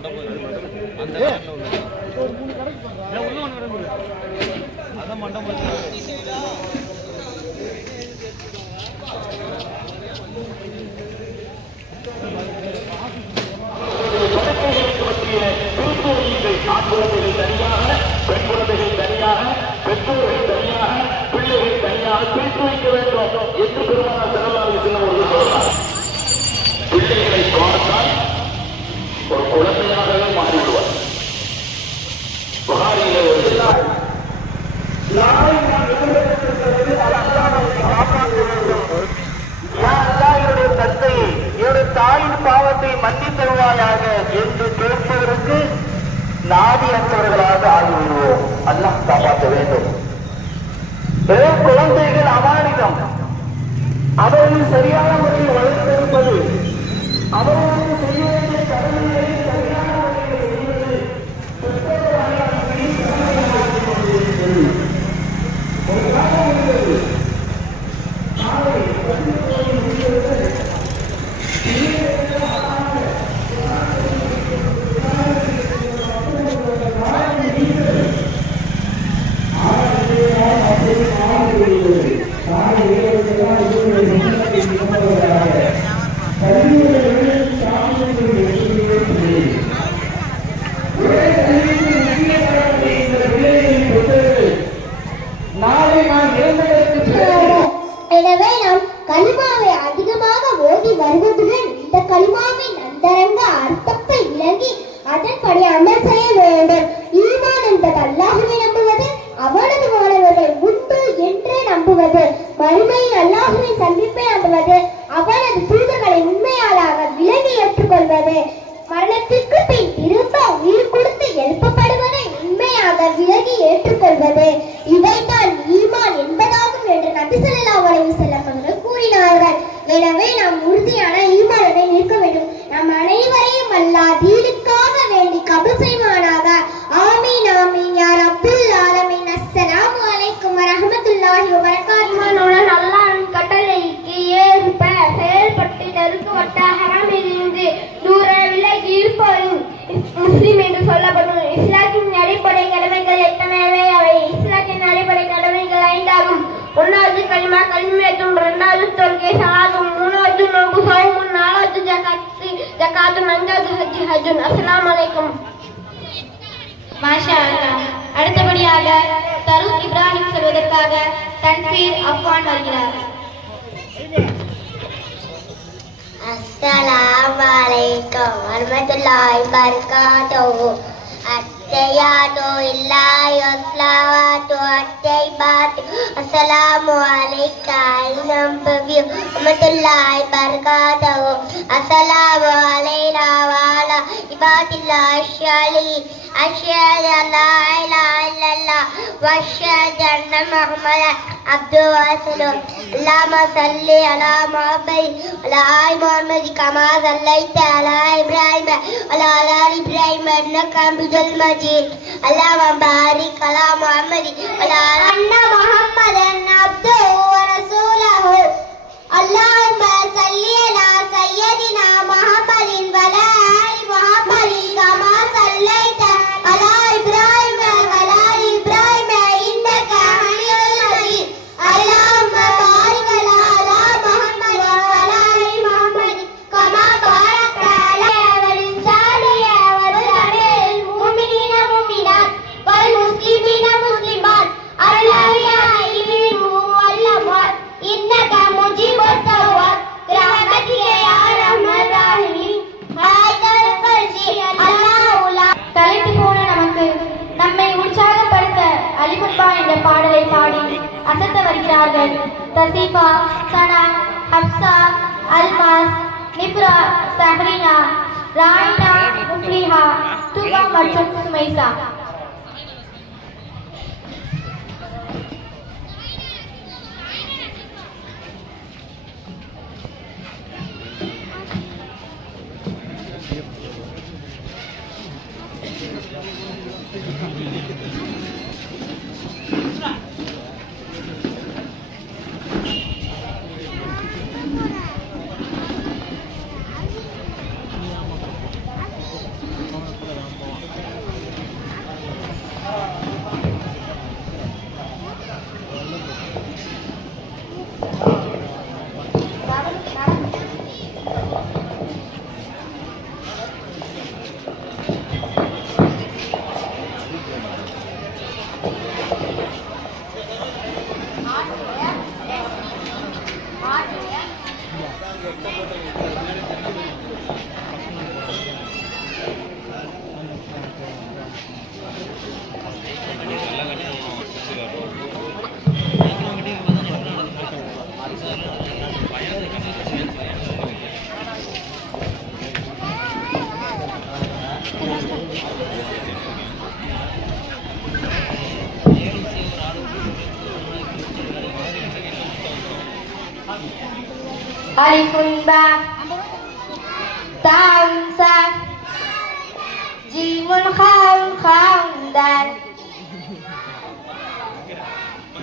மண்டபம் இருக்கு. அந்த இடத்துல உள்ளது. மண்டபம் தருவாயாக என்று கேட்பதற்கு நாடி அற்றவர்களாக ஆகிவிடுவோம். அல்லாஹ் காப்பாற்ற வேண்டும். குழந்தைகள் அமானிதம். அவர்கள் சரியான முறையில் வளர்த்திருப்பது அவர்கள் செய்ய வேண்டிய கடமைகளை சரியான முறையில் செய்வது நாளை நான் இறந்ததற்கு பிறகு எனவே நாம் கலிமாவை அதிகமாக ஓதி வருவதுடன் இந்த கலிமாவின் அந்தரங்க அர்த்தத்தை விளங்கி அதன்படி அமல் செய்ய வேண்டும். ஈமான் என்பது அல்லாஹுவை நம்புவது அவனது மாணவர்கள் உண்டு என்றே நம்புவது மறுமையில் அல்லாஹுவின் சந்திப்பை நம்புவது அவனது தூதர்களை உண்மையாளாக விலகி ஏற்றுக்கொள்வது. மரணத்திற்கு பின் திரும்ப உயிர் கொடுத்து எழுப்பப்படுவதை உண்மையாக விலகி ஏற்றுக்கொள்வது இவைதான் ஈமான் என்பதாகும் என்று நபி ஸல்லல்லாஹு அலைஹி வஸல்லம் அவர்கள் கூறினார்கள் எனவே நாம் உறுதியான ஈமானை நிற்க வேண்டும் நம் அனைவரையும் அல்லாஹ் தீனுக்காக வேண்டி கபூல் செய்வானாக ஆமீன் ஆமீன் யா ரப்பல் ஆலமீன் அஸ்ஸலாமு அலைக்கும் வரஹ்மத்துல்லாஹி வபரகாத்துஹு ஈமானுடன் அல்லாஹ்வின் கட்டளைக்கு ஏற்ப செயல்பட்டு தடுக்கப்பட்ட ஹராமிலிருந்து தூர விலகி இருப்பவரும் இஸ்- முஸ்லிம் என்று சொல்லப்படும் இஸ்லாத்தின் அடிப்படை கடமைகள் எத்தனையவை அவை இஸ்லாத்தின் அடிப்படை கடமைகள் ஐந்தாகும் ஒன்றாவது கலிமா தொல்கை சலாதும் மூணாவது நோம்பு சௌமும் நாலாவது ஜகாத்து ஜகாத்தும் அஞ்சாவது ஹஜ் ஹஜ்ஜுன் அஸ்ஸலாமு அலைக்கும் மாஷா. அடுத்தபடியாக தருண் இப்ராஹிம் சொல்வதற்காக தன்வீர் அஃபான் வருகிறார். அஸ்ஸலாமு அலைக்கும் வரமத்துல்லாஹி வபரகாத்துஹு. நிச்சயானோ இல்லாயோ ஸ்லாவாத்தோ مجيد اللهم بارك على محمد وعلى آل أن محمدا عبده ورسوله اللهم صل على سيدنا محمد وعلى அசத்த வருகிறார்கள். தசீஃபா சனா ஹப்சா அல்மாஸ் நிப்ரா சஹ்ரினா ராயினா முஃப்லிஹா துபா மற்றும் சுமைசா.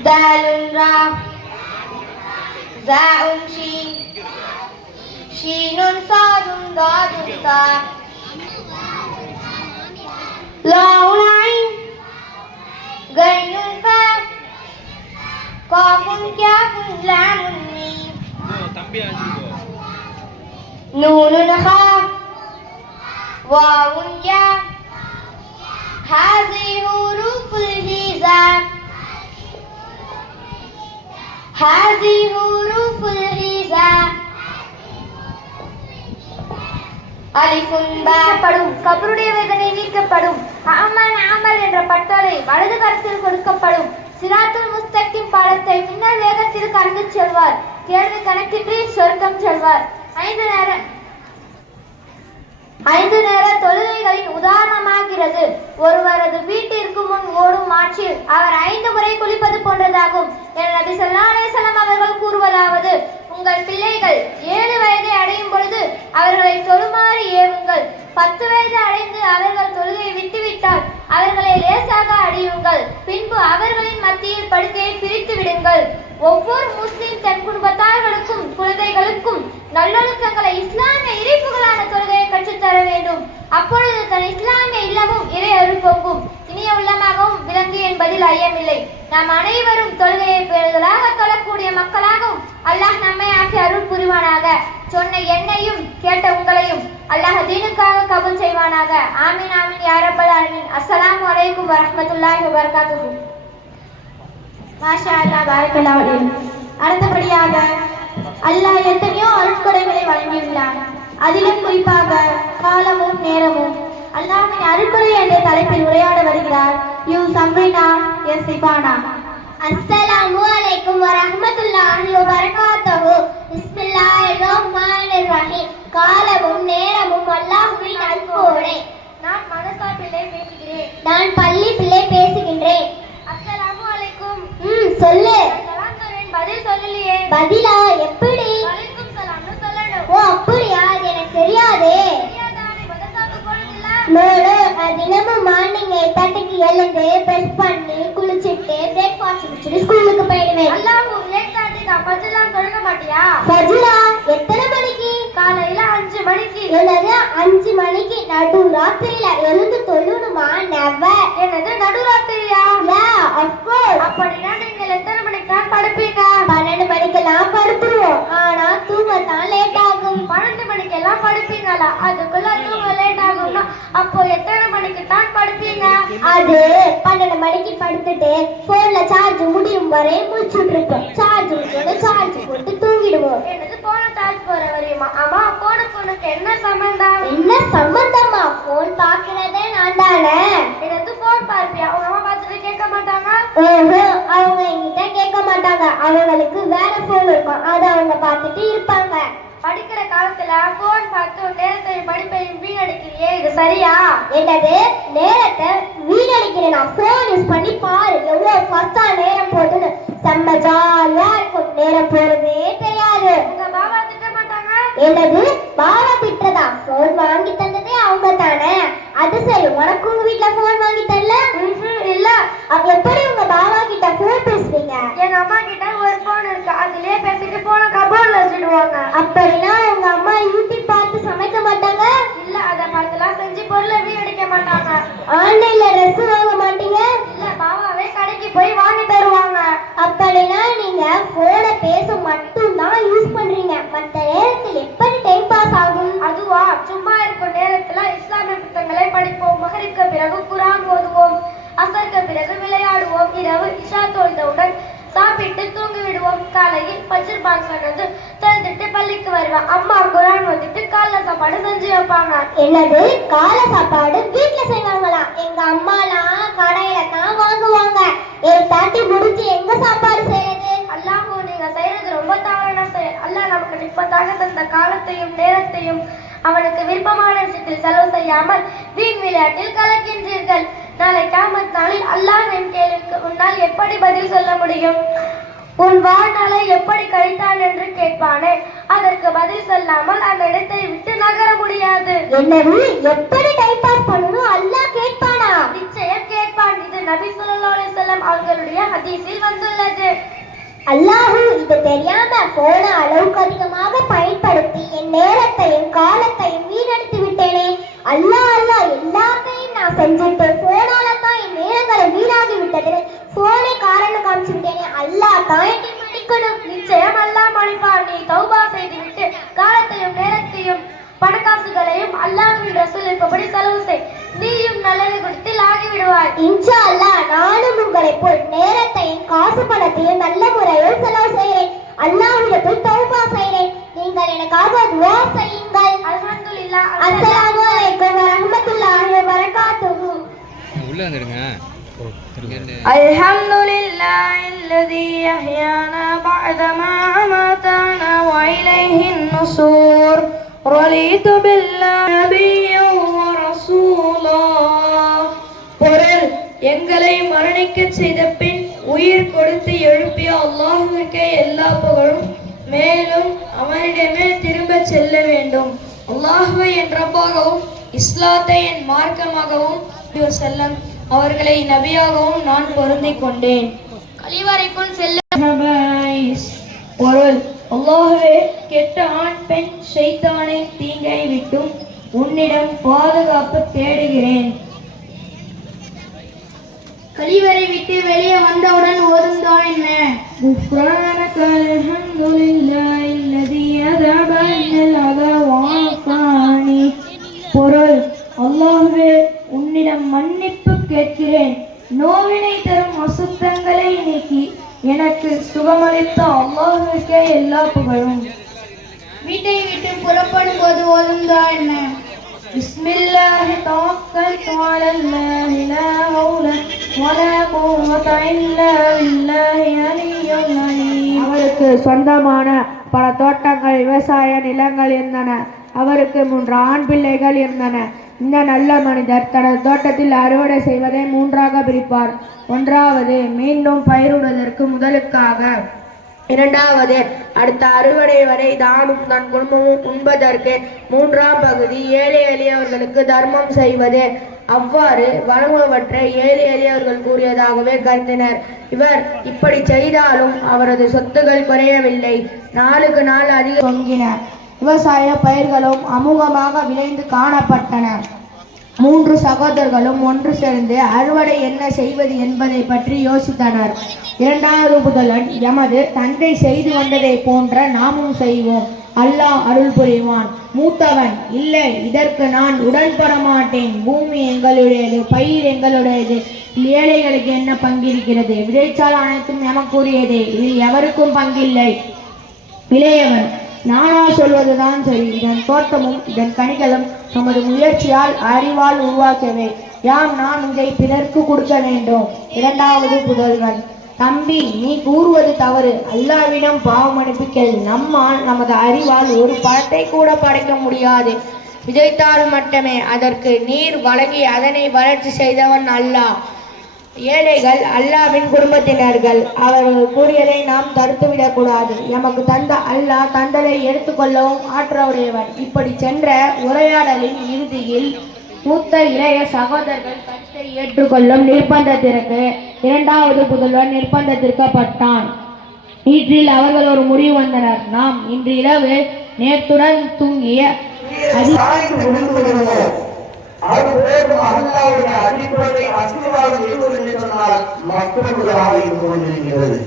Dalun ra. Zaun shin Shinun sadun dadun ta Lâu nay Gần lưng pha Có phun kia phun lá mùn mì Nù nù nà kha. Vò vun gia Hazi huruful hizab هذه حروف الهجاء அலிஃபுன்படும் கபருடைய வேதனை நீக்கப்படும் அமல் அமல் என்ற பட்டோலை வலது கரத்தில் கொடுக்கப்படும் சிராத்துல் முஸ்தகிம் பாடத்தை மின்னல் வேகத்தில் கடந்து செல்வார் கேள்வி கணக்கின்றி சொர்க்கம் செல்வார் ஐந்து நேர ஐந்து நேர தொழுகைகளின் உதாரணமாகிறது. ஒருவரது வீட்டிற்கு முன் ஓடும் ஆற்றில் அவர் ஐந்து முறை குளிப்பது போன்றதாகும். என நபி ஸல்லல்லாஹு அவர்கள் கூறுவதாவது உங்கள் பிள்ளைகள் ஏழு வயதை அடையும் பொழுது அவர்களை தொழுமாறு ஏவுங்கள். பத்து வயது அடைந்து அவர்கள் தொழுகை விட்டுவிட்டால் அவர்களை லேசாக அடியுங்கள். பின்பு அவர்களின் மத்தியில் படுக்கையை பிரித்து விடுங்கள். ஒவ்வொரு முஸ்லிம் தன் குடும்பத்தார்களுக்கும் குழந்தைகளுக்கும் நல்லொழுக்கங்களை இஸ்லாமிய இறைப்புகளான தொழுகையை கற்றுத்தர வேண்டும். அப்பொழுது தன் இஸ்லாமிய இல்லமும் இறை அருள் பொங்கும். இனிய உள்ளமாகவும் விளங்கு என்பதில் ஐயமில்லை. நாம் அனைவரும் தொழுகையை பெறுதலாக தொழக்கூடிய மக்களாகவும் அல்லாஹ் நம்மை ஆக்கி அருள் புரிவானாக. சொன்ன என்னையும் கேட்ட உங்களையும் அல்லாஹ் தீனுக்காக கபூல் செய்வானாக. ஆமீன் ஆமீன் யாரப்பல் ஆமீன் அஸ்ஸலாமு அலைக்கும் வரஹ்மத்துல்லாஹி வபரகாத்துஹு. மாஷா அல்லா பாரக்கல்லாஹ் அலைஹி. அடுத்தபடியாக அல்லாஹ் எத்தனையோ அருட்கொடைகளை வழங்கியுள்ளார் அதிலும் குறிப்பாக காலமும் நேரமும். அல்லாஹ்வின் அருட்கொடை என்ற தலைப்பில் உரையாட வருகிறார் யூ சம்ரினா எஸ் சிபானா அஸ்ஸலாமு அலைக்கும் வரஹ்மத்துல்லாஹி வபரகாத்துஹு. பிஸ்மில்லாஹிர் ரஹ்மானிர் ரஹீம் காலமும் நேரமும் அல்லாஹ்வின் அன்போடே. நான் மனசா பிள்ளை பேசுகிறேன். நான் பள்ளி பிள்ளை பேசுகின்றேன். ம் சொல்லு. பதில் சொல்லலையே. பதிலா? எப்படி? ஓ அப்படியா? அது எனக்கு தெரியாதே. தினமும் மார்னிங் எயிட் தேர்ட்டிக்கு எழுந்து ப்ரெஷ் பண்ணி குளிச்சுட்டு பிரேக்ஃபாஸ்ட் முடிச்சுட்டு ஸ்கூலுக்கு போயிடுவேன். லேட் பதிலாம் சொல்ல மாட்டியா? ஃபஜ்ரா எத்தனை என்னது? அஞ்சு மணிக்கு நடு ராத்திரியில எழுந்து தொழணுமா? நெவர் என்னது? நடுராத்திரியா? யா ஆஃப் கோர்ஸ் அப்படின்னா நீங்கள் எத்தனை மணிக்கு தான் படுப்பீங்க? பன்னெண்டு மணிக்கெல்லாம் படுத்துருவோம் ஆனா தூங்கத்தான் லேட் ஆகும் எல்லாம் படுப்பீங்களா? அதுக்குள்ள தூங்க லேட் ஆகும்னா அப்போ எத்தனை மணிக்கு தான் படுப்பீங்க? அது பன்னெண்டு மணிக்கு படுத்துட்டு போன்ல சார்ஜ் முடியும் வரை முடிச்சுட்டு இருக்கோம் சார்ஜ் முடிச்சோட சார்ஜ் போட்டு தூங்கிடுவோம். என்னது போன சார்ஜ் போற வரையுமா ஆமா போன போனுக்கு என்ன சம்பந்தம் என்ன சம்பந்தமா போன் பாக்குறதே நான் தானே. என்னது போன் பார்ப்பியா? உங்க அம்மா பார்த்துட்டு கேட்க மாட்டாங்க? ஓஹோ, அவங்க என்கிட்ட கேட்க மாட்டாங்க. அவங்களுக்கு வேற போன் இருக்கும். அதை அவங்க பார்த்துட்டு இருப்பாங்க. படிக்கிற காலத்துல போன் பார்த்து நேரத்தையும் படிப்பையும் வீணடிக்கிறியே இது சரியா? என்னது? நேரத்தை வீணடிக்கிறேன். நான் போன் யூஸ் பண்ணி பாரு. எவ்வளவு ஃபர்ஸ்டா நேரம் போகுதுன்னு. செம்ம ஜாலியா இருக்கும். நேரம் போறதே தெரியாது. உங்க பாபா திட்ட மாட்டாங்க? என்னது? பாவா திட்டதா போன் வாங்கி தந்ததே அவங்க தானே? அது சரி. உனக்கு உங்க வீட்ல போன் வாங்கி தரல? இல்ல. அப்ப எப்படி உங்க பாவா கிட்ட போன் பேசுவீங்க? எங்க அம்மா கிட்ட போன் இருக்கு. அதுலயே பேசிட்டு போன கபோர்ட்ல வச்சிடுவாங்க. அப்படின்னா உங்க அம்மா யூடியூப் பார்த்து சமைக்க மாட்டாங்க? இல்ல அத பார்த்துலாம் செஞ்சு பொருளை வீணடிக்க மாட்டாங்க. ஆன்லைன்ல ட்ரெஸ் வாங்க மாட்டீங்க? இல்ல பாபாவே கடைக்கு போய் வாங்கி தருவாங்க. அப்படின்னா நீங்க போனை பேச மட்டும் தான் யூஸ் பண்றீங்க. மத்த நேரத்தில் எப்படி டைம் பாஸ் ஆகும்? அதுவா? சும்மா இருக்கும் நேரத்துல இஸ்லாமிய புத்தகங்களை படிப்போம். மகரிக்கு பிறகு குரான் ஓதுவோம். அசருக்கு பிறகு விளையாடுவோம். இரவு காலையில் பஜ்ர் பாக்ஸ் வந்து தொழுதுட்டு பள்ளிக்கு வருவேன் அம்மா குரான் வந்துட்டு காலைல சாப்பாடு செஞ்சு வைப்பாங்க. என்னது? காலை சாப்பாடு? வீட்ல செய்வாங்களாம் எங்க அம்மாலாம் கடையில தான் வாங்குவாங்க. என் தாட்டி முடிச்சு எங்க சாப்பாடு செய்யறது அல்லாஹ் நீங்க செய்யறது ரொம்ப தவறான செயல். அல்லாஹ் நமக்கு நிப்பதாக தந்த காலத்தையும் நேரத்தையும் அவனுக்கு விருப்பமான விஷயத்தில் செலவு செய்யாம தெரியாமல் வீண் விளையாட்டில் கலக்கின்றீர்கள். நாளை காமத் நாளில் அல்லாஹ் என் கேள்விக்கு உன்னால் எப்படி பதில் சொல்ல முடியும்? உன் வாழ்நாளை எப்படி கழித்தான் என்று கேட்பானே? அதற்கு பதில் சொல்லாமல் அந்த இடத்தை விட்டு நகர முடியாது. என்னது? எப்படி டைம் பாஸ் பண்ணணும்? அல்லாஹ் கேட்பானா? நிச்சயம் கேட்பான். இது நபி ஸல்லல்லாஹு அலைஹி வஸல்லம் அவர்களுடைய ஹதீஸில் வந்துள்ளது. அல்லாஹு இது தெரியாம போன அளவுக்கு அதிகமாக பயன்படுத்தி என் நேரத்தையும் காலத்தையும் வீணடித்து எங்களை மரணிக்கச் செய்த பின் உயிர் கொடுத்து எழுப்பிய அல்லாஹுவிற்கே எல்லா புகழும். மேலும் அவனிடமே திரும்பச் செல்ல வேண்டும். அல்லாஹுவை என் ரப்பாகவும் இஸ்லாத்தை என் மார்க்கமாகவும் செல்லம் அவர்களை நபியாகவும் நான் பொருந்திக் கொண்டேன். கழிவறைக்குள் செல்ல பொருள். அல்லாஹுவே கெட்ட ஆண் பெண் ஷைத்தானை தீங்கை விட்டும் உன்னிடம் பாதுகாப்பு தேடுகிறேன். கழிவறை விட்டு வெளியே வந்தவுடன் ஓதுந்தா என்ன غفرانك الحمد لله الذي أذهب عنا العذى وعافاني பொருள் அல்லாஹ்வே உன்னிடம் மன்னிப்பு கேட்கிறேன் நோவினை தரும் அசுத்தங்களை நீக்கி எனக்கு சுகமளித்த அல்லாஹ்வுக்கே எல்லா புகழும் வீட்டை விட்டு புறப்படும் போது ஓதுந்தா என்ன بسم الله توكلت على الله لا حول ولا قوة إلا بالله அலிய்யுல் அலீம். அவருக்கு சொந்தமான பல தோட்டங்கள் விவசாய நிலங்கள் இருந்தன. அவருக்கு மூன்று ஆண் பிள்ளைகள் இருந்தன. இந்த நல்ல மனிதர் தனது தோட்டத்தில் அறுவடை செய்வதை மூன்றாக பிரிப்பார். ஒன்றாவது மீண்டும் பயிரிடுவதற்கு முதலுக்காக. இரண்டாவது அடுத்த அறுவடை வரை தானும் தன் குடும்பமும் உண்பதற்கு மூன்றாம் பகுதி ஏழை எளியவர்களுக்கு தர்மம் செய்வது. அவ்வாறு வழங்குவற்றை ஏழை எளியவர்கள் கூறியதாகவே கருதினர் இவர் இப்படி செய்தாலும் அவரது சொத்துகள் குறையவில்லை. நாளுக்கு நாள் அதிக தொங்கின விவசாய பயிர்களும் அமுகமாக விளைந்து காணப்பட்டன. மூன்று சகோதரர்களும் ஒன்று சேர்ந்து அறுவடை என்ன செய்வது என்பதை பற்றி யோசித்தனர். இரண்டாவது புதலன் எமது தந்தை செய்து வந்ததை போன்ற நாமும் செய்வோம். அல்லாஹ் அருள் புரிவான். மூத்தவன் இல்லை இதற்கு நான் உடன்பட மாட்டேன் பூமி எங்களுடையது பயிர் எங்களுடையது ஏழைகளுக்கு என்ன பங்கிருக்கிறது? விதைச்சால் அனைத்தும் எமக்குரியதே. இதில் எவருக்கும் பங்கில்லை. இளையவன் நானா சொல்வதுதான் சரி. இதன் தோட்டமும் இதன் கனிகளும் நமது முயற்சியால் அறிவால் உருவாக்கவே. யாம் நாம் இதை பிறர்க்கு கொடுக்க வேண்டும். இரண்டாவது புதல்வன். தம்பி நீ கூறுவது தவறு. அல்லாவிடம் பாவம் அனுப்பிக்கல். நம்மால் நமது அறிவால் ஒரு படத்தை கூட படைக்க முடியாது. விதைத்தால் மட்டுமே அதற்கு நீர் வழங்கி அதனை வளர்ச்சி செய்தவன் அல்லாஹ். ஏழைகள் அல்லாவின் குடும்பத்தினர்கள். அவர்கள் கூறியதை நாம் தடுத்துவிடக் கூடாது எமக்கு தந்த அல்லாஹ் தந்ததை எடுத்துக்கொள்ளவும் ஆற்றவுடையவன். இப்படி சென்ற உரையாடலின் இறுதியில் மூத்த இளைய சகோதரர்கள் கருத்தை ஏற்றுக்கொள்ளும் நிர்பந்தத்திற்கு இரண்டாவது புதல்வன் நிர்பந்தத்திற்கப்பட்டான் வீட்டில் அவர்கள் ஒரு முடிவு வந்தனர். நாம் இன்று இரவு நேற்றுடன் தூங்கிய அதிகாரி சாய்ந்து விழுந்து விடுவோம் அது போதும் அல்லாவுடைய அடிப்படை அஸ்திவாதம் எதுவும் என்று சொன்னால் மக்களுக்காக இருந்து கொண்டிருக்கிறது.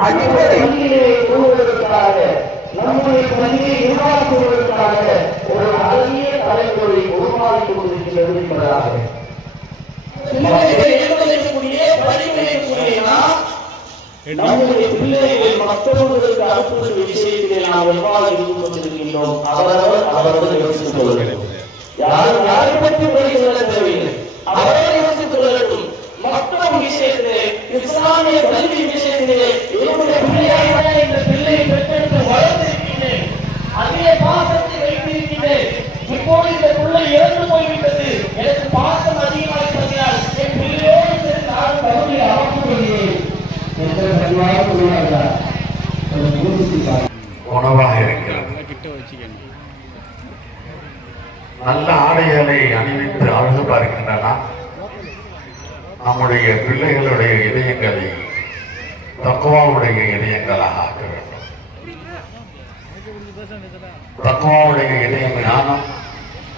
அடிப்படை கூறுவதற்காக நம்முடைய பள்ளியை நிர்வாகம் செய்வதற்காக ஒரு அழகிய தலைமுறை உருவாக்கிக் கொண்டிருக்கிறது என்பதாக. நம்முடைய பிள்ளைகளை மற்றவர்களுக்கு அனுப்புகிற விஷயத்திலே நாம் எவ்வாறு இருந்து கொண்டிருக்கின்றோம்? அவரவர் அவரவர் யோசித்துக் கொள்ள வேண்டும் யாரும் யாரை பற்றி மொழி சொல்ல தேவையில்லை. அவரவர் யோசித்துக் கொள்ளட்டும். மற்றொரு விஷயத்திலே இஸ்லாமிய கல்வி விஷயத்திலே என்னுடைய பிள்ளையாக இந்த பிள்ளையை பெற்றெடுத்து வளர்த்திருக்கின்றேன் அதிக பாசத்தை வைத்திருக்கின்றேன். இப்போது இந்த பிள்ளை இறந்து போய்விட்டது. எனக்கு பாசம் அதிகமாகிவிட்டதால் என் பிள்ளையோடு சேர்ந்து நான் தகுதியை அமைத்துக் கொள்கிறேன் என்ற பதிவாக சொல்லுவார்கள் அதை யோசித்து உணவாக நல்ல ஆடைகளை அணிவித்து அழகு பார்க்கின்றன. நம்முடைய பிள்ளைகளுடைய இதயங்களை தக்குவாவுடைய இதயங்களாக ஆக்க வேண்டும். தக்குவாவுடைய இதயம் ஞானம்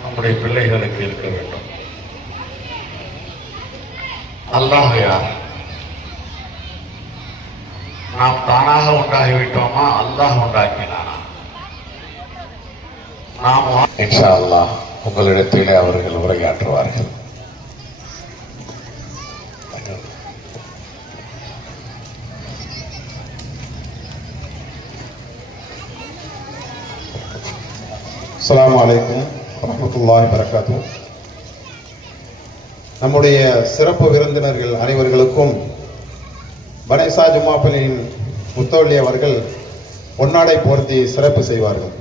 நம்முடைய பிள்ளைகளுக்கு இருக்க வேண்டும். அல்லாஹ் யார்? நாம் தானாக உண்டாகிவிட்டோமா? அல்லாஹ் உண்டாக்கினானா? நாம் இன்ஷா அல்லாஹ். உங்களிடத்திலே அவர்கள் உரையாற்றுவார்கள். அஸ்ஸலாமு அலைக்கும் வரமத்துல்லாஹி வரகாத்து நம்முடைய சிறப்பு விருந்தினர்கள் அனைவர்களுக்கும் பனேசா ஜுமாப்பலின் முத்தவள்ளி அவர்கள் பொன்னாடை போர்த்தி சிறப்பு செய்வார்கள்.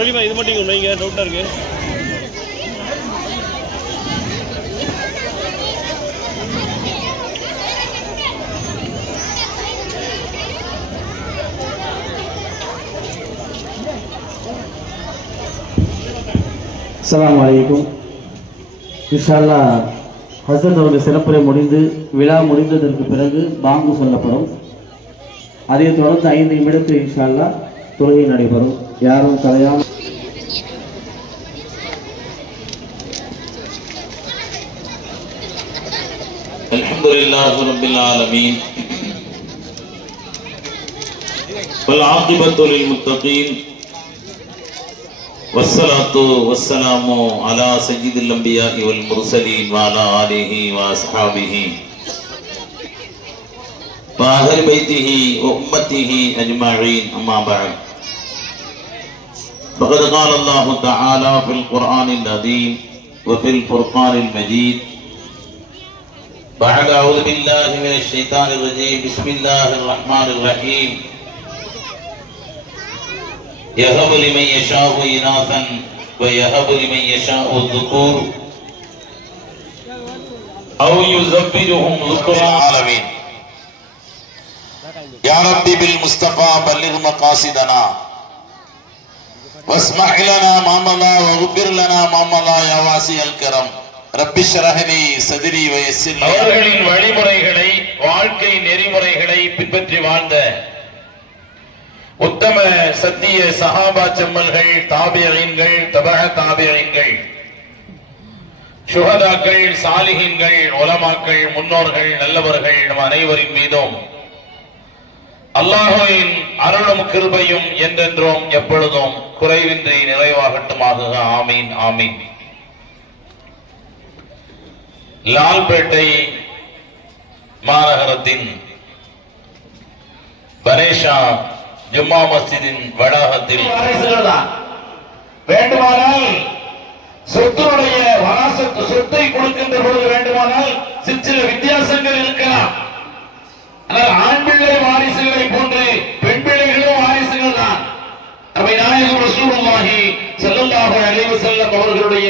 சரிப்பா இது மட்டும் இங்க வைங்க டவுட்டா இருக்கு. அஸ்லாம் வலைக்கும் இன்ஷால்லா ஹசரத் அவர்கள் சிறப்புரை முடிந்து விழா முடிந்ததற்கு பிறகு பாங்கு சொல்லப்படும். அதை தொடர்ந்து ஐந்து நிமிடத்தில் இன்ஷால்லா தொழுகை நடைபெறும். யாரும் கலையாமல் لله رب العالمين. والعاقبة للمتقين. والصلاة والسلام على سيد الأنبياء والمرسلين وعلى آله وأصحابه. وأهل بيته وأمته أجمعين أما بعد. فقد قال الله تعالى في القرآن العظيم وفي الفرقان المجيد بعد أعوذ بالله من الشيطان الرجيم. بسم الله الرحمن الرحيم. يهب لمن يشاء إناثا ويهب لمن يشاء الذكور أو يزبدهم ذكرا العالمين. يا ربي بالمصطفى بلغ مقاصدنا. واسمح لنا ما مضى واغفر لنا ما مضى يا واسع الكرم. ரப்பிஷரகனி சதிரி வயசில் அவர்களின் வழிமுறைகளை வாழ்க்கை நெறிமுறைகளை பின்பற்றி வாழ்ந்த உத்தம சத்திய சஹாபா செம்மல்கள் தாபியங்கள் தபக தாபியங்கள் சுகதாக்கள் சாலிகின்கள் உலமாக்கள் முன்னோர்கள் நல்லவர்கள் நம் அனைவரின் மீதும் அல்லாஹுவின் அருளும் கிருபையும் என்றென்றோம் எப்பொழுதும் குறைவின்றி நிறைவாகட்டுமாக ஆமீன் ஆமீன். லால்பேட்டை மாநகரத்தின் பரேஷா ஜும்மா மஸ்ஜிதின் வளாகத்தில் வேண்டுமானால் சொத்துடைய வராசத்து சொத்தை கொடுக்கின்ற பொழுது வேண்டுமானால் சிற்சில வித்தியாசங்கள் இருக்கலாம். ஆனால் ஆண் பிள்ளை வாரிசுகளை போன்று பெண் பிள்ளைகளும் வாரிசுகள் தான் அவை நாயகம் ரசூலுல்லாஹி ஸல்லல்லாஹு அலைஹி வஸல்லம் அவர்களுடைய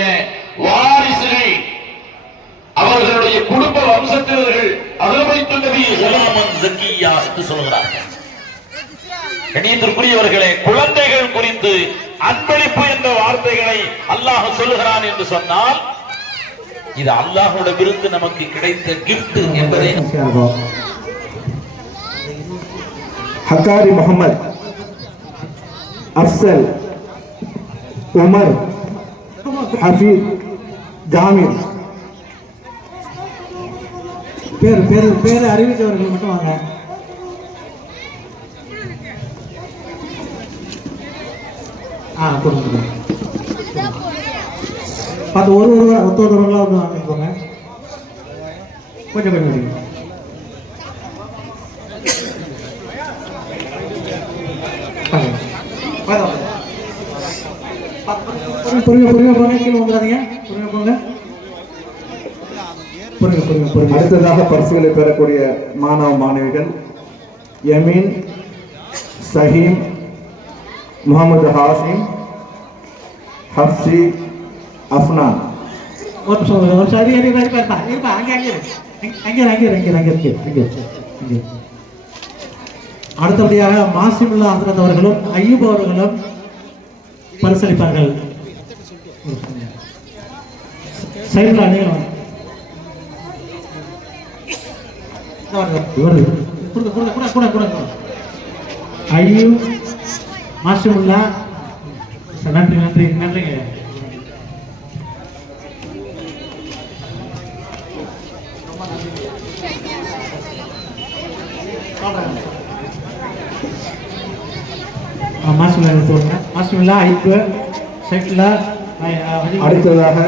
வாரிசுகள் அவர்களுடைய குடும்ப வம்சத்தினர்கள் அகவைத்து நபி சலாமன் பார்த்து என்று சொல்கிறார்கள் கணியத்திற்குரியவர்களே குழந்தைகள் குறித்து அன்பளிப்பு என்ற வார்த்தைகளை அல்லாஹ் சொல்லுகிறான் என்று சொன்னால் இது அல்லாஹோட விருந்து நமக்கு கிடைத்த கிஃப்ட் என்பதை. ஹக்காரி முகமது அப்சல் உமர் ஹபீத் ஜாமீர். பேர் பேர் பேர் அறிவித்தவர்கள் மட்டும் வாங்க. ஆ கொடுங்க பார்த்து ஒரு ஒரு ஒத்த ஒருவர்களாக வந்து வாங்கிக்கோங்க கொஞ்சம் கொஞ்சம் கொஞ்சம். பொறுங்க பொறுங்க பொறுங்க கீழே வந்துடாதீங்க. பொறுங்க பொறுங்க பொறுங்க பொறுங்க அடுத்ததாக பரிசுகளை பெறக்கூடிய மாணவ மாணவிகள் யமீன் சஹீம் முகமது ஹாசிம் ஹப்சி அஃப்னான் ஒரு நிமிஷம் ஒரு சரி சரி சரி இருப்பா அங்கே அங்கே அங்கே அங்கே அங்கே அங்கே இருக்கு அங்கே இருக்கு, அங்கே அடுத்தபடியாக மாசிமுல்லா ஹசரத் அவர்களும் ஐயூப் அவர்களும் பரிசளிப்பார்கள் சைடுல நீங்களும் ஐயூப் மாசிமுல்லா. நன்றி நன்றி நன்றிங்க. மாசிமுல்லா சொல்லுங்க மாசிமுல்லா ஐப்பு சைக்கிளா அடுத்ததாக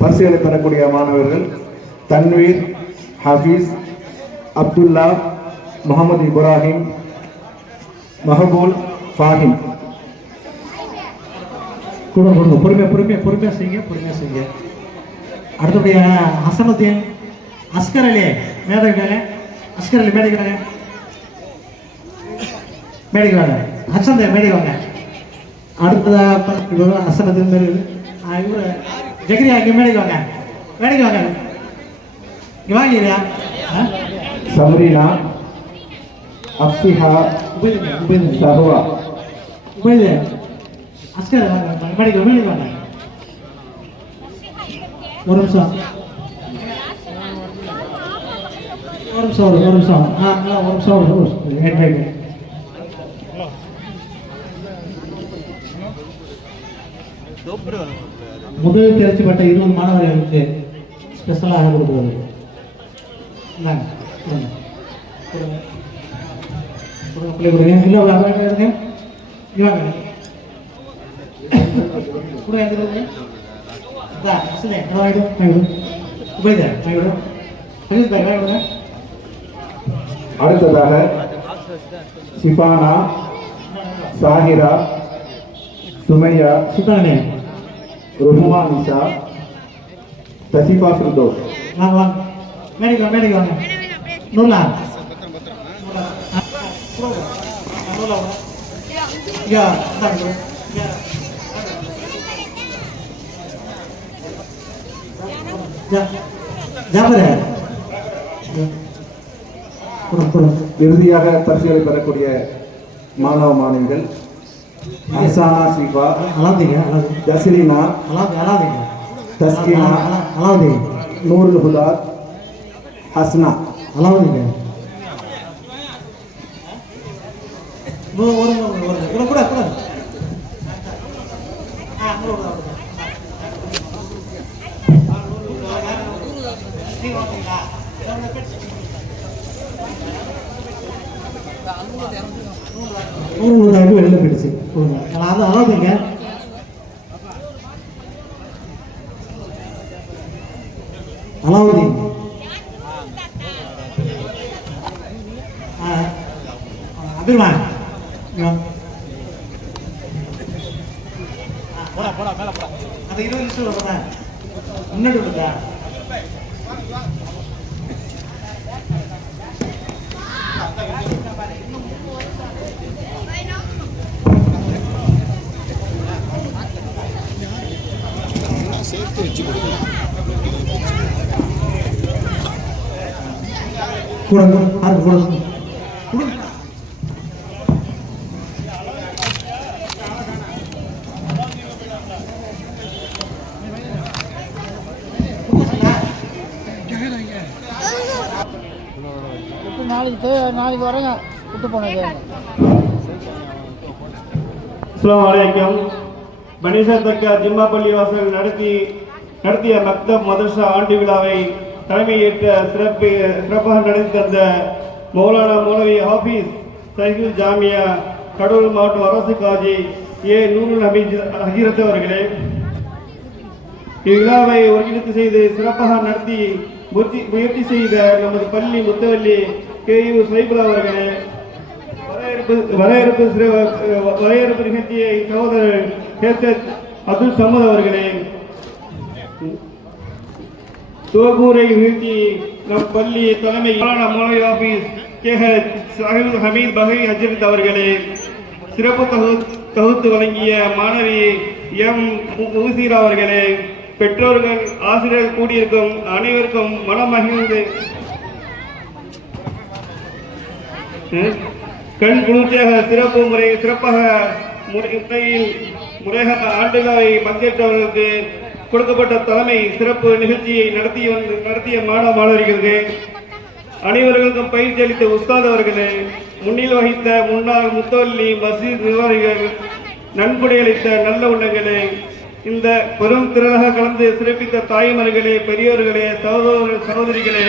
பரிசுகளை பெறக்கூடிய மாணவர்கள் தன்வீர் ஹபீஸ் அப்துல்லா முகமது இப்ராஹிம் மஹபூல் ஃபாஹிம் கொடுங்க கொடுங்க. பொறுமையாக பொறுமையாக பொறுமையாக செய்யுங்க பொறுமையாக செய்யுங்க. அடுத்தபடியாக ஹசனுத்தீன் அஸ்கர் அலி மேடைக்கிறாங்க அஸ்கர் அலி மேடைக்கிறாங்க மேடைக்கிறாங்க ஹசன் மேடை வாங்க அடுத்ததாக இவர் ஹசனத்தின் மேல் இவர் ஜெகரியா இங்கே மேடைக்கு வாங்க மேடைக்கு வாங்க இங்கே வாங்கிறியா சம்ரீனா அஃபிஹா உபயோக உபயோக சஹ்வா உபயோக அஸ்கர் வாங்க மேடைக்கு உபயோக வாங்க ஒரு நிமிஷம். ஒரு நிமிஷம் ஒரு ஒரு நிமிஷம். ஆ ஆ, ஒரு நிமிஷம் ஒரு நிமிஷம் வெயிட் வெயிட் முதல் தேர்ச்சி பெற்ற இருபது மாணவர்களுக்கு ஸ்பெஷலாக கொடுக்குறது. இந்தாங்க கொடுங்க கொடுங்க. கொடுங்க பிள்ளை கொடுங்க. இல்லை கொடுங்க இதா அசலே அதை வாங்கிடு வாங்கிடு உபயோக வாங்கிடு பகிர்ந்து பாய் வாங்கிடுங்க அடுத்ததாக சிஃபானா சாஹிரா சுமையா சுத்தானே ருஹ்மா நிஷா தசிஃபா ஃபிர்தோஸ் வாங்க வாங்க மேடைக்கு வாங்க மேடைக்கு வாங்க நூலா நூலா. நூலா வாங்க. இங்க, இந்தாங்க கொடுங்க. இங்க. ஜா- ஜாபரு. இங்க. கொடுங்க, கொடுங்க. இறுதியாக பரிசுகளை பெறக்கூடிய மாணவ மாணவிகள் அசானா ஷிஃபா அலாதீங்க அலாதி அலாதீங்க தஸ்கினா அலாதீங்க நூருல் ஹுதாத் ஹஸ்னா. அலாதீங்க ஒரு ஒரு ஒரு கூட கூட. கூட ஆ நூறு நூறு வெளில போயிடுச்சு. அது அலாதீங்க அலாவுதீன் அபிர்மான் போடா போடா மேல போடா. அந்த இருபது நிமிஷம் வருதா முன்னாடி விடுதா கூட கூட கூட கூட நாளைக்கு நாளைக்கு வரேங்க விட்டு போனது அஸ்லாம் வலைக்கம் பனிசா தக்கா ஜிம்மா பள்ளி வாசல் நடத்தி நடத்திய மக்தப் மதரசா ஆண்டு விழாவை தலைமையேற்ற சிறப்பு சிறப்பாக நடத்தி தந்த மௌலானா மௌலவி ஹாஃபீஸ் சைகுல் ஜாமியா கடலூர் மாவட்டம் அரசு காஜி ஏ நூருல் ஹமீத் ஹஜீரத் அவர்களே. இவ்விழாவை ஒருங்கிணைத்து செய்து சிறப்பாக நடத்தி முயற்சி முயற்சி செய்த நமது பள்ளி முத்தவல்லி கே யு சைபுலா அவர்களே. வரையறுப்பு வரையறுப்பு சிற- வரையறுப்பு நிகழ்ச்சியை சகோதரர் கேசத் அப்துல் சமத் அவர்களே. துவகூரை நிகழ்ச்சி நம் பள்ளி தலைமை மௌலவி office K. H Sahib Hameed பகை அஜித் அவர்களே. சிறப்பு தொகு தொகுத்து வழங்கிய மாணவி எம். முகசீரா அவர்களே. பெற்றோர்கள் ஆசிரியர்கள் கூடியிருக்கும் அனைவருக்கும் மனம் மகிழ்ந்து ம், கண் குளிர்ச்சியாக சிறப்பு முறை சிறப்பாக முறை- முறையில் முறையாக ஆண்டுகளை பங்கேற்றவர்களுக்கு கொடுக்கப்பட்ட தலைமை சிறப்பு நிகழ்ச்சியை நடத்தி வந்து நடத்திய மாணவ மாணவர்களுக்கு அனைவர்களுக்கும் பயிற்சி அளித்த உஸ்தாத் அவர்களே முன்னில் வகித்த முன்னாள் முத்தவல்லி மசீத் நிர்வாகிகள் நன்கொடை அளித்த நல்ல உள்ளங்களே இந்த பெரும் திறனாக கலந்து சிறப்பித்த தாய்மார்களே பெரியோர்களே சகோதர சகோதரிகளே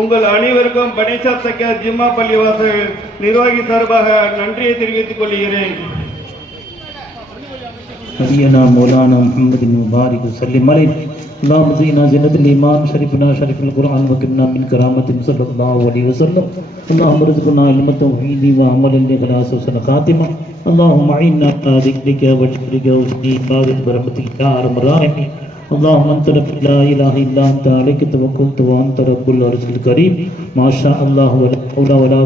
உங்கள் அனைவருக்கும் பனேஷா தக்க ஜிம்மா பள்ளிவாசல் நிர்வாகி சார்பாக நன்றியை தெரிவித்துக் கொள்கிறேன் نبينا مولانا محمد المبارك وسلم عليه اللهم زينا زينة الإيمان شرفنا شرف القرآن وكرمنا من كرامة صلى الله عليه وسلم اللهم ارزقنا علم التوحيد وعمل الإخلاص وسن خاتمة اللهم أعنا على ذكرك وشكرك وحسن عبادك برحمتك يا أرحم الراحمين اللهم أنت رب لا إله إلا أنت عليك توكلت وأنت رب العرش الكريم. ما شاء الله ولا حول ولا